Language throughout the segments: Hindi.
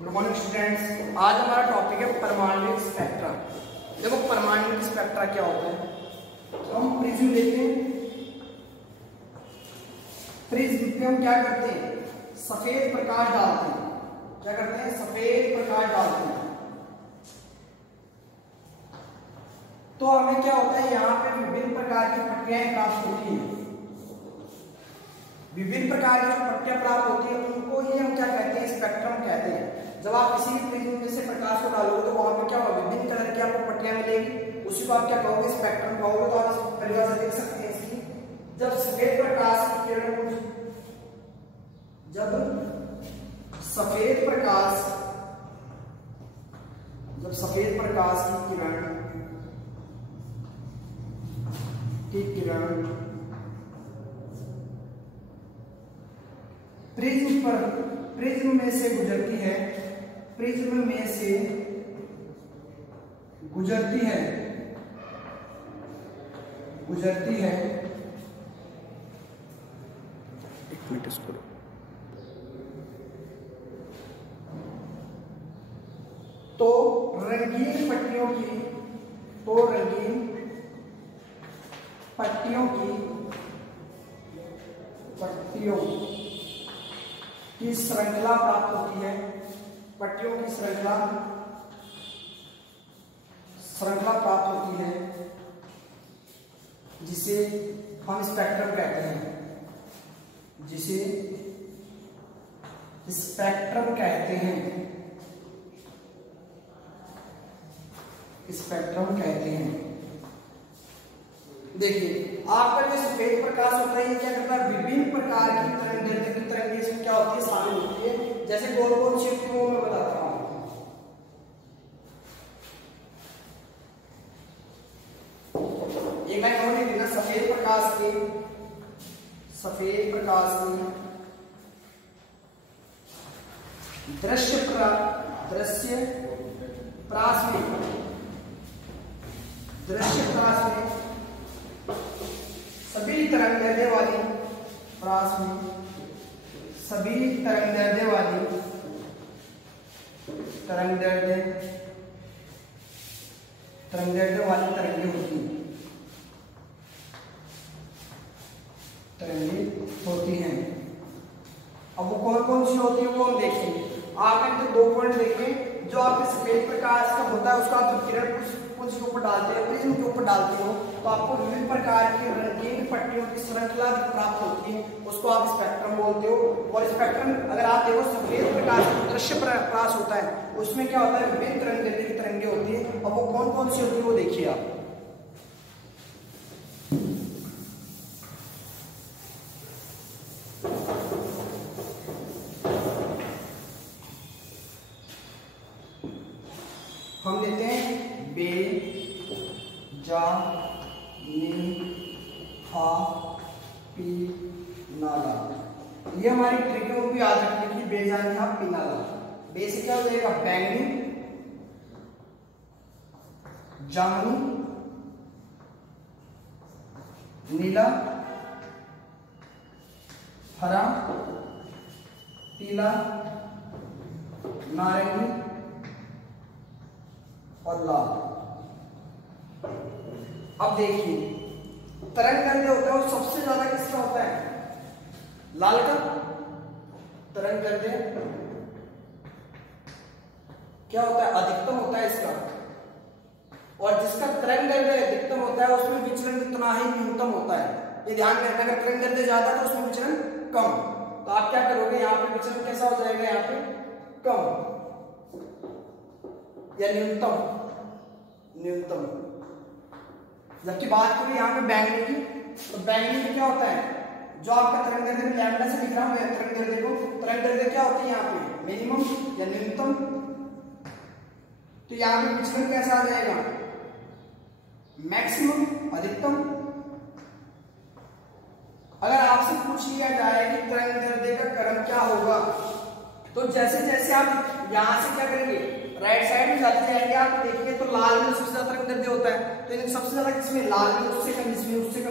Good morning students. आज हमारा टॉपिक है परमाणविक स्पेक्ट्रा। देखो परमाणविक स्पेक्ट्रा क्या होता है। हम प्रिज्म लेते हैं, प्रिज्म पे हम क्या करते हैं, सफेद प्रकाश डालते हैं। क्या करते हैं, सफेद प्रकाश डालते हैं। तो हमें क्या होता है, यहाँ पे विभिन्न प्रकार की पट्टियां प्राप्त होती हैं। विभिन्न प्रकार की जो पट्टियां प्राप्त होती है उनको ही हम क्या कहते हैं, स्पेक्ट्रम कहते हैं। जब आप किसी भी प्रिज्म में से प्रकाश को डालोगे तो वहां पे क्या होगा, विभिन्न कलर की आपको पट्टियां मिलेगी, उसी को आप क्या कहोगे, स्पेक्ट्रम कहोगे। तो आप इस परिभाषा देख सकते हैं इसकी। जब सफेद प्रकाश की किरण, जब सफेद प्रकाश की किरण प्रिज्म में से गुजरती है, प्रिज्म में से गुजरती है एक मिनट इसको तो रंगीन पट्टियों की श्रृंखला प्राप्त होती है। पट्टियों की श्रृंखला प्राप्त होती है, जिसे हम स्पेक्ट्रम कहते हैं। देखिए आपका जो सफेद प्रकाश होता है ये क्या करता है, विभिन्न प्रकार की तरंगें इसमें क्या होती है, शामिल होती है। जैसे कौन कौन सी होती है वो मैं बताता हूँ। एक लाइन और लिख देना, सफेद प्रकाश की दृश्य प्रास में सभी तरंगदैर्ध्य वाली तरंगदैर्ध्य वाली तरंगें होती हैं। अब वो कौन कौन सी होती है वो हम देखेंगे। आपने तो 2 पॉइंट देखे, जो आपके सफेद प्रकाश का होता है उसका आप किरण कुछ के ऊपर डालते हैं, प्रिज्म के ऊपर डालते हो, तो आपको विभिन्न प्रकार की रंगीन पट्टियों की श्रृंखला प्राप्त होती है, उसको आप स्पेक्ट्रम बोलते हो। और स्पेक्ट्रम अगर आप देखो, सफेद प्रकाश दृश्य प्रकाश होता है, उसमें क्या होता है, विभिन्न तरंगें की तरंगें होती है। अब वो कौन कौन सी होती है वो देखिए आप। हम लेते हैं बे, जा, नी, हा, पी, नाला। ये हमारी ट्रिकों को याद रखने की, बे, जा, नी, हा, पी, नाला। बे से क्या हो जाएगा, बैंगनी, जामुनी, नीला, हरा, पीला, नारंगी और लाल। अब देखिए तरंगदैर्ध्य होता है वो सबसे ज्यादा किसका होता है, लाल का। तरंगदैर्ध्य क्या होता है, अधिकतम होता है इसका। और जिसका तरंगदैर्ध्य अधिकतम होता है उसमें विचलन उतना ही न्यूनतम होता है। ये ध्यान रखना, अगर तरंगदैर्ध्य ज्यादा तो उसमें विचलन कम। तो आप क्या करोगे, यहाँ पे विचलन कैसा हो जाएगा, यहाँ पे कम या न्यूनतम। जबकि बात करें यहाँ पे बैंगनी की, तो बैंगनी में क्या होता है, जो आपका तरंगदैर्ध्य में लैम्बडा से लिख रहा हूं मैं तरंगदैर्ध्य को, तरंगदैर्ध्य क्या होती है यहाँ पे, मिनिमम या न्यूनतम। तो यहाँ पे विचलन कैसा आ जाएगा, मैक्सिमम, अधिकतम। अगर आपसे पूछ लिया जाए कि तरंगदैर्ध्य का क्रम क्या होगा, तो जैसे जैसे आप यहां से क्या करेंगे, राइट साइड में जाते जाएंगे, आप देखेंगे तो लाल में सबसे ज्यादा तरंगदैर्ध्य होता है। तो सबसे ज्यादा किसमें, लाल में, उससे कम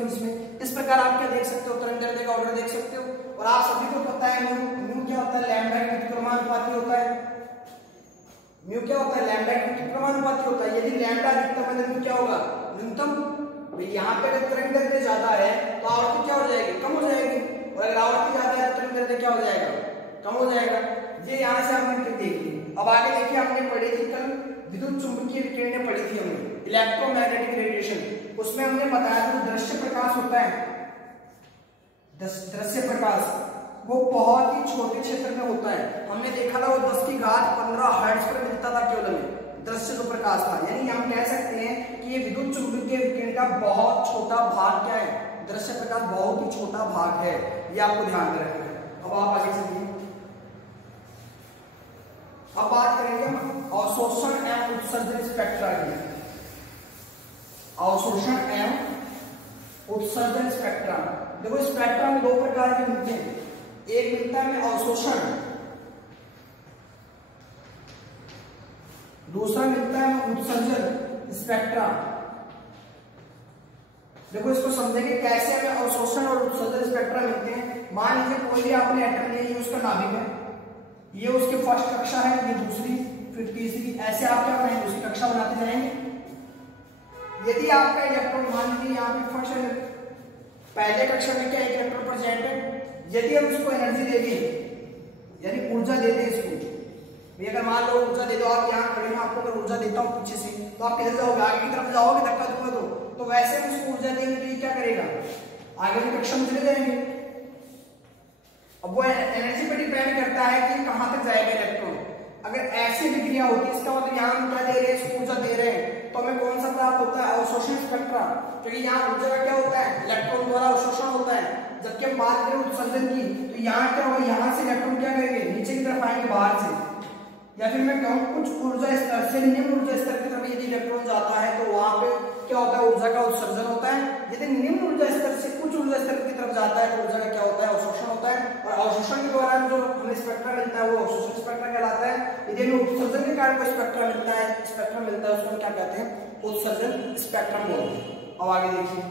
इसमें। इस प्रकार आप क्या देख सकते हो, तरंगदैर्ध्य का ऑर्डर देख सकते हो। और आप सभी को पता है न्यू क्या होता है, लैम्बडा का क्रमानुपाती होता है। म्यू क्या होता है, लैम्डा के क्रमानुपाती होता है। यदि लैम्डा अधिकतम है तो म्यू क्या होगा, न्यूनतम। यहाँ पे अगर तरंग दैर्ध्य ज्यादा है तो आवृत्ति क्या हो जाएगी, कम हो जाएगी, और अगर आवृत्ति ज्यादा है तो तरंग दैर्ध्य क्या हो जाएगा, कम हो जाएगा। ये यहाँ से हमने देखी। अब आगे देखिए, हमने पढ़ी थी कल विद्युत चुंबकीय विकिरण पढ़ी थी हमने, इलेक्ट्रोमैग्नेटिक रेडिएशन। उसमें हमने बताया था दृश्य प्रकाश होता है, दृश्य प्रकाश वो बहुत ही छोटे क्षेत्र में होता है। हमने देखा था वो 10 की घात 15 हर्ट्ज पर मिलता था केवल हमें, दृश्य जो प्रकाश था। यानी हम कह सकते हैं कि ये विद्युत चुंबकीय विकिरण का बहुत छोटा भाग क्या है, दृश्य प्रकाश बहुत ही छोटा भाग है, ये आपको ध्यान में रखना है। अब आप आगे चलिए, अब बात करेंगे हम अवशोषण एवं उत्सर्जन स्पेक्ट्रा की। अवशोषण एवं उत्सर्जन स्पेक्ट्रा, देखो स्पेक्ट्रा में दो प्रकार के मिलते हैं, एक मिलता है अवशोषण, दूसरा मिलता है उत्सर्जन स्पेक्ट्रा। देखो इसको समझेंगे कैसे हमें अवशोषण और उत्सर्जन स्पेक्ट्रा मिलते हैं। मान लीजिए कोई भी आपने एटम ले लिया, उसका नाभिक है, ये उसकी फर्स्ट कक्षा है, ये दूसरी, फिर तीसरी, ऐसे आप क्या करेंगे, उसकी कक्षा बनाते जाएंगे। यदि आपका इलेक्ट्रॉन मान लीजिए यहाँ पे फर्स्ट पहले कक्षा में क्या इलेक्ट्रॉन प्रेजेंट है, यदि हम उसको एनर्जी दे दें, यानी ऊर्जा दे दें इसको, अगर मान लो ऊर्जा दे दो, आप यहाँ खड़े हैं, आपको अगर ऊर्जा देता हूँ पीछे से, तो आप किधर जाओगे, आगे की तरफ जाओगे, धक्का दूंगा तो वैसे हम उसको ऊर्जा देंगे तो ये क्या करेगा, आगे की कक्षा में चले जाएंगे। अब वो एनर्जी पर डिपेंड करता है कि कहां तक जाएगा इलेक्ट्रॉन। अगर ऐसी विक्रिया होती है, इसका मतलब यहाँ हम क्या दे रहे हैं, इसको ऊर्जा दे रहे हैं, तो हमें कौन सा प्राप्त होता है, अवशोषण स्पेक्ट्रा, क्योंकि यहाँ ऊर्जा का क्या होता है, इलेक्ट्रॉन द्वारा अवशोषण होता है। जबकि हम बात करें उत्सर्जन की, तो यहाँ क्या होगा, यहाँ से इलेक्ट्रॉन क्या करेंगे, नीचे की तरफ आएंगे बाहर से, या फिर मैं कहूँ कुछ ऊर्जा स्तर से निम्न ऊर्जा स्तर की तरफ यदि इलेक्ट्रॉन जाता है तो वहां पे क्या होता है, ऊर्जा का उत्सर्जन होता है। यदि निम्न ऊर्जा स्तर से कुछ ऊर्जा स्तर की तरफ जाता है तो ऊर्जा का क्या होता है, अवशोषण होता है। और अवशोषण के दौरान जो हमें स्पेक्ट्रा मिलता है वो अवशोषण स्पेक्ट्रा कहलाता है। यदि हमें उत्सर्जन के कारण कोई स्पेक्ट्रा मिलता है, उसको क्या कहते हैं, उत्सर्जन स्पेक्ट्रम बोलते हैं। अब आगे देखिए,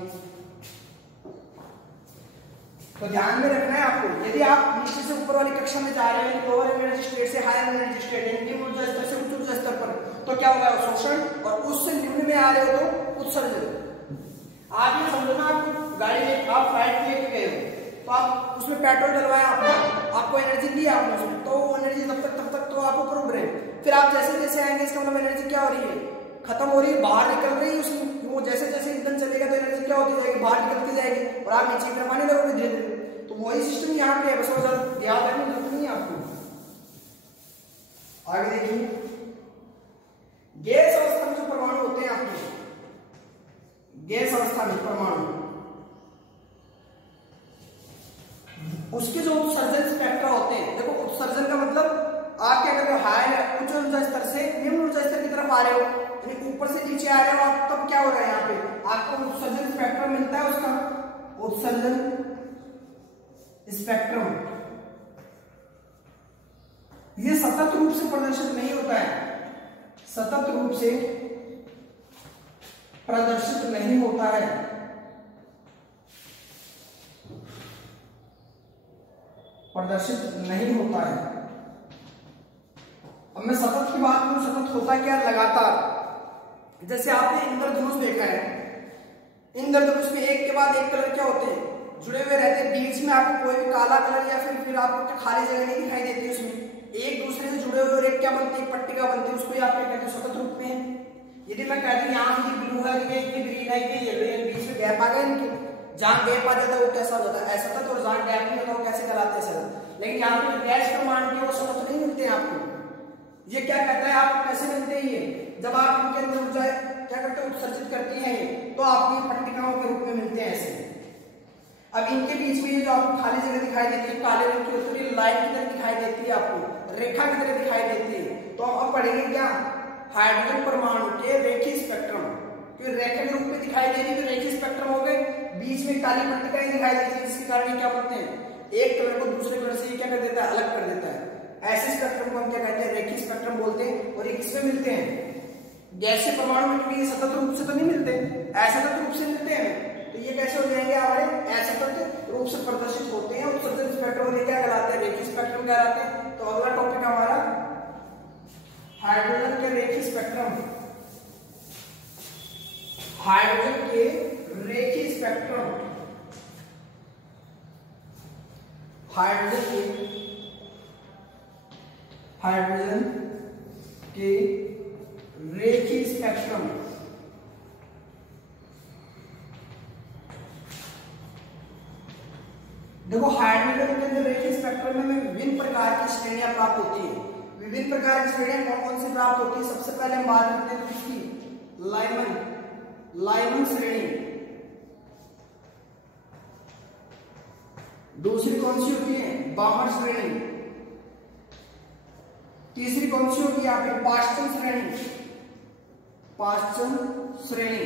तो ध्यान में रखना है आपको, यदि आप नीचे से ऊपर वाली कक्षा में जा रहे हैं, लोअर एनर्जी स्टेट से हायर एनर्जी स्टेट, यानी निम्न ऊर्जा स्तर से उच्च ऊर्जा स्तर पर, तो क्या होगा, अवशोषण, और उससे निम्न में आ रहे हो तो उत्सर्जन। आप ये समझो ना, आप गाड़ी ले, आप फ्लाइट लेके गए हो, तो आप उसमें पेट्रोल डलवाया आपने, आपको एनर्जी दी आपने उसमें, तो वो एनर्जी तब तक तो आप ऊपर उड़ रहे हैं। फिर आप जैसे जैसे आएंगे, इसका मतलब एनर्जी क्या हो रही है, खत्म हो रही है, बाहर निकल रही है उसमें। वो जैसे जैसे ईंधन चलेगा तो एनर्जी क्या होती जाएगी, बाहर निकलती जाएगी, और आप नीचे की तरफ आने लगोगे धीरे धीरे। तो वही सिस्टम यहाँ पे है, बस वो याद रखने की जरूरत नहीं है आपको। आगे देखिए, गैस अवस्था में जो परमाणु होते हैं आपके, गैस अवस्था में परमाणु, उसके जो उत्सर्जन स्पेक्ट्रा होते हैं, देखो उत्सर्जन का मतलब आप क्या कर रहे हो, हायर उच्च ऊर्जा स्तर से निम्न ऊर्जा स्तर की तरफ आ रहे हो, यानी ऊपर से नीचे आ रहे हो आप, तब क्या हो रहा है यहाँ पे, आपको उत्सर्जन स्पेक्ट्रम मिलता है उसका, उत्सर्जन स्पेक्ट्रम। ये सतत रूप से प्रदर्शित नहीं होता है, सतत रूप से प्रदर्शित नहीं होता है, प्रदर्शित नहीं होता है। अब मैं सतत की बात करूं, सतत होता क्या, लगातार। जैसे आपने इंद्रधनुष देखा है, इंद्रधनुष में एक के बाद एक कलर क्या होते हैं, जुड़े हुए रहते हैं, बीच में आपको कोई भी काला कलर या फिर आपको खाली जगह नहीं दिखाई देती, उसमें एक दूसरे से जुड़े हुए एक क्या बनती है, पट्टिका बनती है, उसको आप क्या कहते हैं, सतत रूप में है। यदि मैं कहती हूँ यहाँ ये ब्लू है, ये ग्रीन है, ये येलो है, बीच में गैप आ गया इनके, जहाँ गैप आ जाता है वो कैसा हो जाता है, असतत, और जहाँ गैप नहीं होता वो कैसे कहलाते हैं, सतत। लेकिन यहाँ पे गैस परमाणु के वो सतत नहीं मिलते हैं आपको। ये क्या कहता है, आपको कैसे मिलते हैं, ये जब आप इनके अंदर ऊर्जा क्या करते हैं, उत्सर्जित करती है, तो आपको पट्टिकाओं के रूप में मिलते हैं ऐसे। अब इनके बीच में ये जो आपको खाली जगह दिखाई देती है, काले रंग की होती है, लाइन की तरह दिखाई देती है, आपको रेखा की तरह दिखाई देती है। तो अब पढ़ेंगे क्या, हाइड्रोजन परमाणु के रेखीय स्पेक्ट्रम, क्योंकि रेखा के रूप में दिखाई दे रही है तो रेखीय स्पेक्ट्रम हो गए, बीच में काली पट्टिकाएं दिखाई देती है, जिसके कारण क्या बोलते हैं, एक कलर को दूसरे कलर से क्या कर देता है, अलग कर देता है। ऐसे स्पेक्ट्रम को हम क्या कहते हैं, रेखीय स्पेक्ट्रम बोलते हैं। और ये किसमें मिलते हैं, गैसीय परमाणु में, क्योंकि सतत रूप से तो नहीं मिलते, असतत रूप से मिलते हैं। तो ये कैसे हो जाएंगे हमारे, असतत रूप से प्रदर्शित होते हैं। उत्सर्जन स्पेक्ट्रम क्या कहलाते हैं, रेखीय स्पेक्ट्रम कहलाते हैं। तो अगला टॉपिक हमारा हाइड्रोजन हाइड्रोजन के रेखीय स्पेक्ट्रम देखो हाइड्रोजन के अंदर रेखीय स्पेक्ट्रम में विभिन्न प्रकार की श्रेणियां प्राप्त होती है। विभिन्न प्रकार की श्रेणियां कौन कौन सी प्राप्त होती है? सबसे पहले हम बात करते हैं इसकी लाइमन श्रेणी। दूसरी कौन सी होती है? बामर श्रेणी। तीसरी कौन सी होती है आपकी? पाश्चन श्रेणी।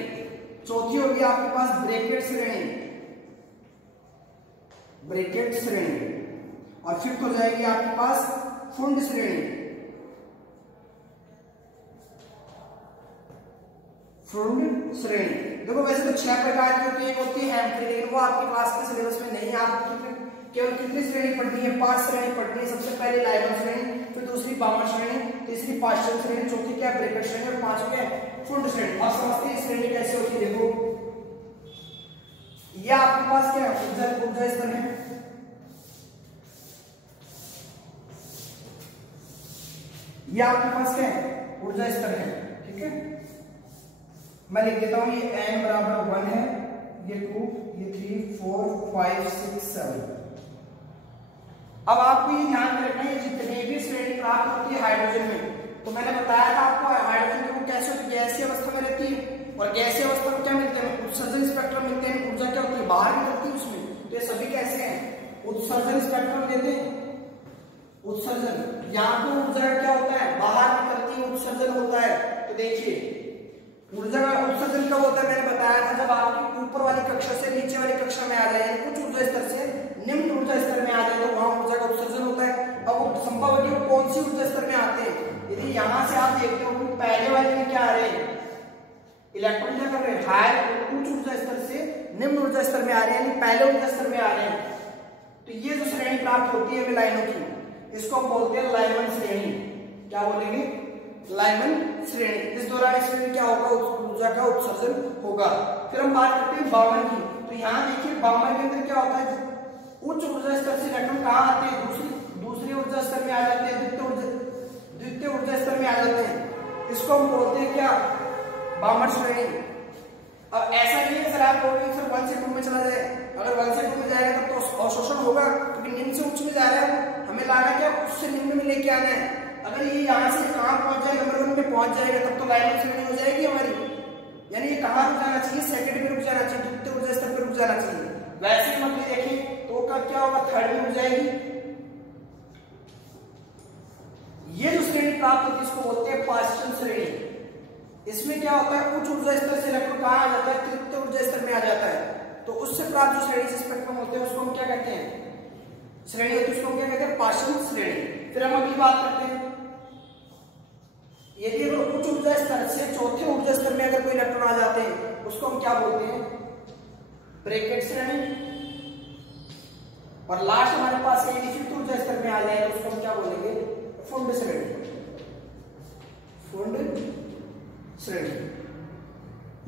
चौथी होगी आपके पास ब्रैकेट श्रेणी। और फिफ्थ हो जाएगी आपके पास फुंड श्रेणी। देखो वैसे तो 6 प्रकार की होती है, एक होती है हैम्फ्री, लेकिन वो आपकी क्लास के सिलेबस में नहीं है। आपको केवल कितनी श्रेणी पढ़नी है? 5 श्रेणी पढ़नी है। सबसे पहले लाइमन श्रेणी, फिर दूसरी बामर श्रेणी, तीसरी पाश्चन श्रेणी, चौथी क्या ब्रैकेट श्रेणी और पांचवी क्या फुंड श्रेणी। अब समझते हैं श्रेणी कैसे होती है। देखो यह आपके पास क्या है? ऊर्जा स्तर है। यह आपके पास क्या है? ऊर्जा स्तर है। ठीक है, मैं लिख देता हूं, ये n बराबर 1 है, ये 2, ये 3, 4, 5, 6, 7। अब आपको ये ध्यान में रखना है जितने भी श्रेणी प्राप्त होती है हाइड्रोजन में, तो मैंने बताया था आपको हाइड्रोजन की वो कैसे होती है? गैसीय अवस्था में रहती है। और गैसीय अवस्था में क्या मिलते हैं? उत्सर्जन स्पेक्ट्रम मिलते हैं। ऊर्जा क्या होती है? बाहर निकलती है उसमें। तो ये सभी कैसे हैं? उत्सर्जन स्पेक्ट्रम देते हैं। उत्सर्जन, यहाँ पे ऊर्जा क्या होता है? बाहर निकलती है, उत्सर्जन होता है। तो देखिए ऊर्जा का उत्सर्जन कब होता है? मैंने बताया था जब आपकी ऊपर वाली कक्षा से नीचे वाली कक्षा में आ जाए, उच्च ऊर्जा स्तर से निम्न ऊर्जा स्तर में आ जाए, तो वहां ऊर्जा का उत्सर्जन होता है। अब वो संभव है कौन सी ऊर्जा स्तर में आते हैं? यदि यहाँ से आप देखते हो कि पहले वाले में क्या आ रहे हैं? इलेक्ट्रॉन क्या कर रहे हैं? हाई उच्च ऊर्जा स्तर से निम्न ऊर्जा स्तर में आ रहे हैं, यानी पहले ऊर्जा स्तर में आ रहे हैं। तो ये जो श्रेणी प्राप्त होती है लाइनों की, इसको बोलते हैं लाइमन श्रेणी। क्या बोलेंगे? लाइमन श्रेणी। इस दौरान इसमें क्या होगा? ऊर्जा का उत्सर्जन होगा। फिर हम बात करते हैं बामर की। तो यहाँ देखिए बामर के अंदर क्या होता है? उच्च ऊर्जा स्तर से इलेक्ट्रॉन कहाँ आते हैं? दूसरी ऊर्जा स्तर में आ जाते हैं, द्वितीय ऊर्जा स्तर में आ जाते हैं। इसको हम बोलते हैं क्या? बामर श्रेणी। अब ऐसा नहीं है सर आप बोलोगे सर 1 से 2 में चला जाए। अगर 1 से 2 में जाएगा तब तो अवशोषण होगा, क्योंकि निम्न से उच्च में जा रहा है। हमें लाना क्या? उससे निम्न में लेके आना है। अगर ये यहाँ से कहाँ पहुंच जाएगा? नंबर 1 पे पहुंच जाएगा, तब तो लाइमन श्रेणी हो जाएगी हमारी। यानी ये कहाँ रुक जाना चाहिए? सेकंड में रुक जाना चाहिए, द्वितीय ऊर्जा स्तर पर रुक जाना चाहिए। वैसे हम अगर देखें तो क्या होगा? थर्ड में रुक जाएगी। ये जो श्रेणी प्राप्त होती है इसको बोलते हैं पाश्चन श्रेणी। इसमें क्या होता है? उच्च ऊर्जा स्तर से इलेक्ट्रॉन कहाँ आ जाता है? तृतीय ऊर्जा स्तर में आ जाता है। तो उससे प्राप्त जो श्रेणी स्पेक्ट्रम होते हैं उसको हम क्या कहते हैं? श्रेणी होती है, उसको हम क्या कहते हैं? पाश्चन श्रेणी। फिर हम अगली बात करते हैं, यदि उच्च ऊर्जा स्तर से चौथे ऊर्जा स्तर में अगर कोई इलेक्ट्रॉन आ जाते हैं उसको हम क्या बोलते हैं? ब्रैकेट श्रेणी। और लास्ट हमारे पास फिफ्थ ऊर्जा स्तर में आ जाए तो उसको हम क्या बोलेंगे? फुंड श्रेणी।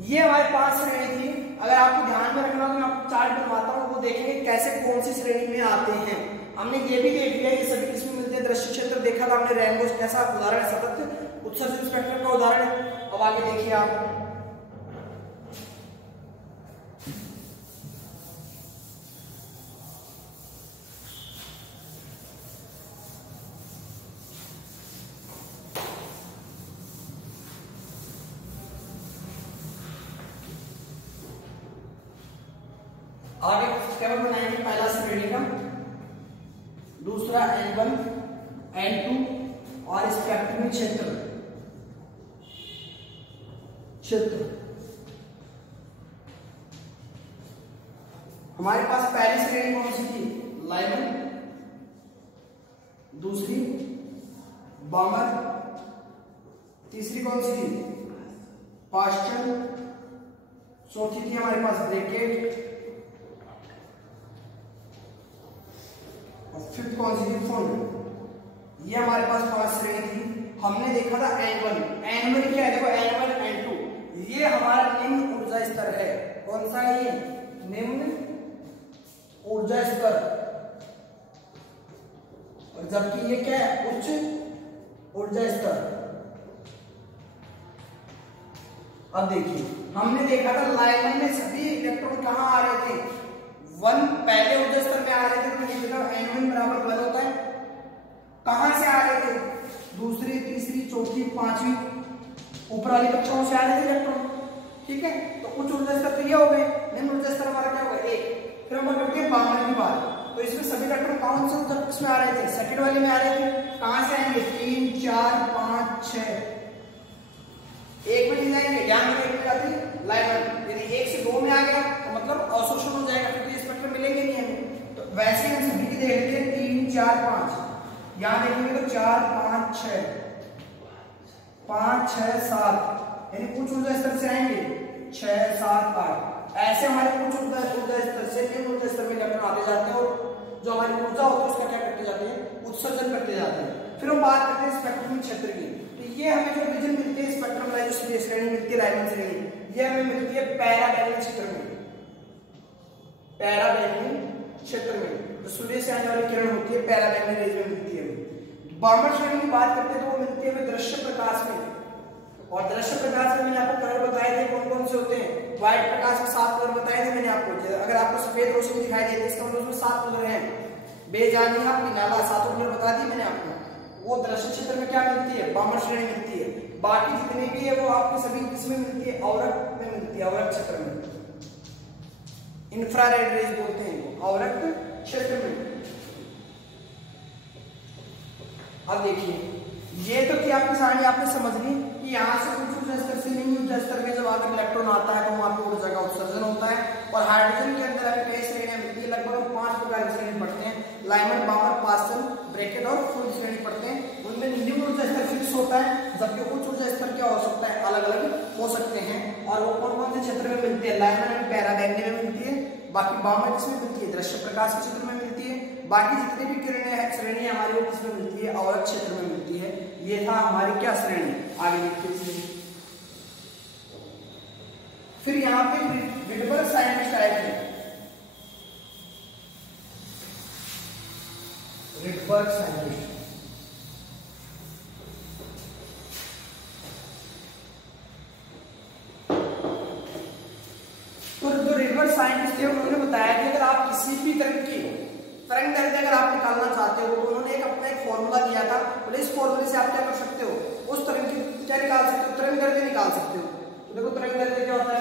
ये हमारी 5 श्रेणी थी। अगर आपको ध्यान में रखना तो मैं आपको चार्ट बनवाता हूँ, वो देखेंगे कैसे कौन सी श्रेणी में आते हैं। हमने ये भी देख लिया ये सभी किसमें मिलते हैं? दृश्य क्षेत्र देखा था हमने, रेनबो कैसा उदाहरण है, सतत उत्सर्जन स्पेक्ट्रम का उदाहरण है। अब आगे देखिए आप, आगे टेबल बनाएंगे। पहला श्रेणी का, दूसरा N1 N2 और स्पेक्ट्रम क्षेत्र हमारे पास पहली श्रेणी कौन सी थी? लाइमन। दूसरी बामर। तीसरी कौन सी थी? पाश्चन। चौथी थी हमारे पास ब्रैकेट। फिफ्थ कौन सी थी? फुंड। ये हमारे पास 5 श्रेणी थी। हमने देखा था N1 क्या है? देखो N1 N2 ये हमारा निम्न ऊर्जा स्तर है। कौन सा है ये? निम्न ऊर्जा स्तर। और जबकि ये क्या है? उच्च ऊर्जा स्तर। अब देखिए हमने देखा था लाइमन में सभी इलेक्ट्रॉन कहां आ रहे थे, 1 पहले ऊर्जा स्तर में आ रहे थे, तो ये देखा n1 बराबर 1 होता है। कहां से आ रहे थे, दूसरी, तीसरी, चौथी, पांचवी, ऊपर वाली कक्षाओं से आ रहे थे इलेक्ट्रॉन। ठीक है, तो उच्च ऊर्जा स्तर तो ये हो गए, निम्न ऊर्जा स्तर हमारा क्या होगा 1। फिर हम करते हैं 52 की बात, तो इसमें सभी इलेक्ट्रॉन कौन से ऊर्जा कक्ष में आ रहे थे, सेकंड वाले में आ रहे थे। कहां से आएंगे, 3 4 5 6, एक में नहीं जाएंगे, ध्यान में एक में जाती लाइमन। यदि 1 से 2 में आ गया तो मतलब अवशोषण हो जाएगा, क्योंकि स्पेक्ट्रम मिलेंगे नहीं हमें। तो वैसे हम सभी की देख लेते हैं 3 4 5, यहां देखेंगे तो 4 5 6 5 6 7, यानी कुछ ऊर्जा स्तर से आएंगे 6 7 8। ऐसे हमारे कुछ ऊर्जा स्तर से निम्न ऊर्जा स्तर में इलेक्ट्रॉन आते जाते हैं, और जो हमारी ऊर्जा होती है उसका क्या करते जाते हैं, उत्सर्जन करते जाते हैं। फिर हम बात करते हैं स्पेक्ट्रम क्षेत्र की। तो ये हमें जो रीजन मिलती है स्पेक्ट्रम लाइन जो श्रेणी मिलती है लाइमन श्रेणी, ये हमें मिलती है पैराबैंगनी क्षेत्र में। पैराबैंगनी क्षेत्र में जो सूर्य से आने वाली किरण होती है पैराबैंगनी रेज में मिलती है। बामर श्रेणी की बात करते हैं तो वो मिलती है दृश्य प्रकाश में, और दृश्य प्रकाश में मैंने आपको कलर बताए थे कौन कौन से होते हैं। व्हाइट प्रकाश में 7 कलर बताए थे मैंने आपको। अगर आपको सफेद रोशनी दिखाई देती है इसका मतलब उसमें 7 कलर हैं, बेजानिया पिनाला 7 कलर बता दी मैंने आपको। वो दृश्य क्षेत्र में क्या मिलती है, बामर श्रेणी मिलती है। बाकी जितने भी है वो आपको सभी किसमें मिलती है, अवरक्त में मिलती है, अवरक्त क्षेत्र में। इंफ्रारेड रेज बोलते हैं वो, अवरक्त क्षेत्र में। अब देखिए ये तो थी आपकी सारणी, आपने समझ ली कि यहाँ से उच्च ऊर्जा स्तर से निम्न ऊर्जा स्तर में जब आकर इलेक्ट्रॉन आता है तो वहां पर ऊर्जा का उत्सर्जन होता है। और हाइड्रोजन के अंदर हमें कई श्रेणियां मिलती है, लगभग 5 प्रकार की श्रेणी पढ़ते हैं। लाइमन, बामर, पास्टन, ब्रैकेट और फुल श्रेणी पढ़ते हैं। उनमें निम्न ऊर्जा स्तर फिक्स होता है, जबकि उच्च ऊर्जा स्तर क्या हो सकता है, अलग अलग हो सकते हैं। और वो कौन कौन से क्षेत्र में मिलते हैं, लाइमन एंड पैराबैंगनी में मिलती है, बाकी बामर किसमें मिलती है, दृश्य प्रकाश के क्षेत्र में मिलती है। बाकी जितनी भी किरणें श्रेणी हमारी वो किसमें मिलती है, अवरक्त क्षेत्र में मिलती है। ये था हमारी क्या श्रेणी, आगे देखते हैं। फिर यहाँ पे रिडबर्ग साइंटिस्ट आए थे, रिडबर्ग साइंटिस्ट। तो जो रिडबर्ग साइंटिस्ट थे उन्होंने बताया कि अगर आप किसी भी तरह की तरंग दैर्ध्य अगर आप निकालना चाहते हो तो उन्होंने अपना एक फॉर्मूला दिया था। बोले इस फॉर्मूले से आप क्या कर सकते हो, उस तरंग की क्या निकाल सकते हो, तरंग दैर्ध्य निकाल सकते हो। तो देखो तरंग दैर्ध्य क्या होता है,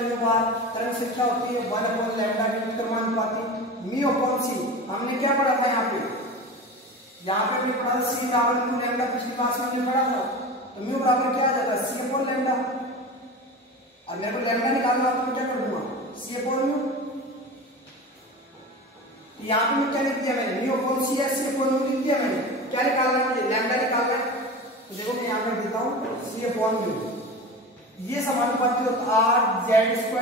तरंग संख्या होती है 1/लैम्डा के क्रमानुपाती म्यू अपॉन सी। हमने क्या पढ़ा था यहाँ पे हमने पढ़ा था सी बराबर म्यू लैम्डा, पिछली क्लास में हमने पढ़ा था। तो म्यू बराबर क्या आ जाता है, सी अपॉन लैम्डा। और मेरे को लैम्डा निकालना तो मैं क्या कर दूंगा, सी अपॉन म्यू। यहाँ पे मैं क्या लिख दिया मैंने, म्यू अपॉन सी, सी अपॉन म्यू लिख दिया मैंने। क्या निकालना है मुझे, लैम्डा निकालना है। तो देखो मैं यहाँ पर देता हूँ सी अपॉन म्यू, ये समानुपाती होता है r/z²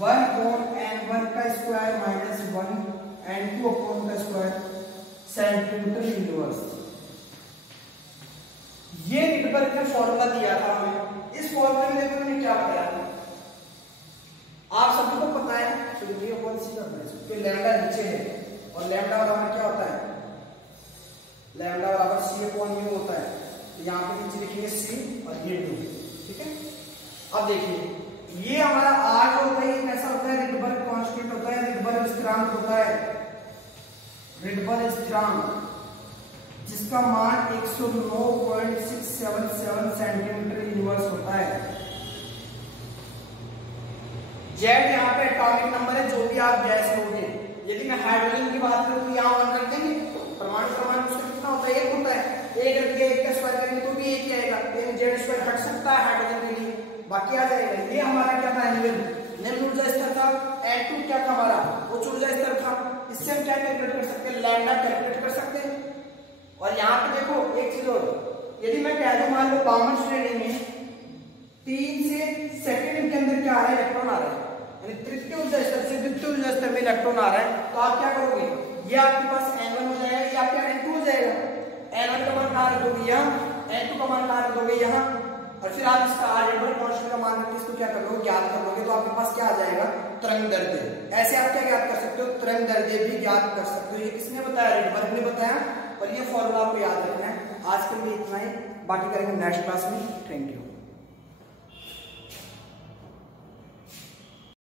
1/n1 का स्क्वायर माइनस 1/n2 अपॉन का स्क्वायर सेंटीमीटर इनवर्स। ये रिडबर्ग ने फॉर्मूला दिया था हमें। इस फॉर्मूले में देखो मैंने क्या बताया था, आप सभी को पता है तो लैम्डा नीचे है और लैम्डा बराबर क्या होता है, लैम्डा बराबर सी अपॉन म्यू होता है। तो यहाँ पे नीचे लिखेंगे सी और ये म्यू, ठीक है। अब देखिए ये हमारा आर जो होता है ये कैसा होता है, रिडबर्ग कांस्टेंट होता है, रिडबर्ग स्थिरांक होता है, रिडबर्ग स्थिरांक जिसका मान 109.677 सेंटीमीटर इनवर्स होता है। जेड यहाँ पे एटॉमिक नंबर है, जो भी आप गैस लोगे। यदि मैं हाइड्रोजन की बात करूं तो यहाँ 1 रख देंगे, परमाणु उसका कितना होता है, 1 होता है। 1 रख दिया, 1 का स्क्वायर करेंगे तो भी 1 ही आएगा, लेकिन जेड स्क्वायर हट सकता है हाइड्रोजन के लिए, बाकी आ जाएगा। ये हमारा क्या था, निम्न ऊर्जा स्तर था। N2 क्या था हमारा, उच्च ऊर्जा स्तर था। इससे हम क्या कैलकुलेट कर सकते हैं, लैम्डा कैलकुलेट कर सकते हैं। और यहाँ पे देखो एक चीज और, यदि मैं कह दूं मान लो बामन श्रेणी में 3 से सेकंड के अंदर क्या आ रहा है, इलेक्ट्रॉन आ रहा है, यानी तृतीय ऊर्जा स्तर से द्वितीय ऊर्जा स्तर में इलेक्ट्रॉन आ रहा है, तो आप क्या करोगे, ये आपके पास N1 हो जाएगा, ये आपका N2 हो जाएगा। N1 का मान कहाँ रख दोगे यहाँ, N2 का मान कहाँ रख दोगे यहाँ, और फिर आप इसका रिडबर्ग कांस्टेंट का मान रखते इसको क्या कर लोगे, ज्ञात कर लोगे, तो आपके पास क्या आ जाएगा, तरंग दैर्ध्य। ऐसे आप क्या ज्ञात कर सकते हो, तरंग दैर्ध्य भी ज्ञात कर सकते हो। ये किसने बताया, रिडबर्ग ने बताया। और ये फॉर्मूला आपको याद रखना है। आज के लिए इतना ही, बाकी करेंगे नेक्स्ट क्लास में। Thank you.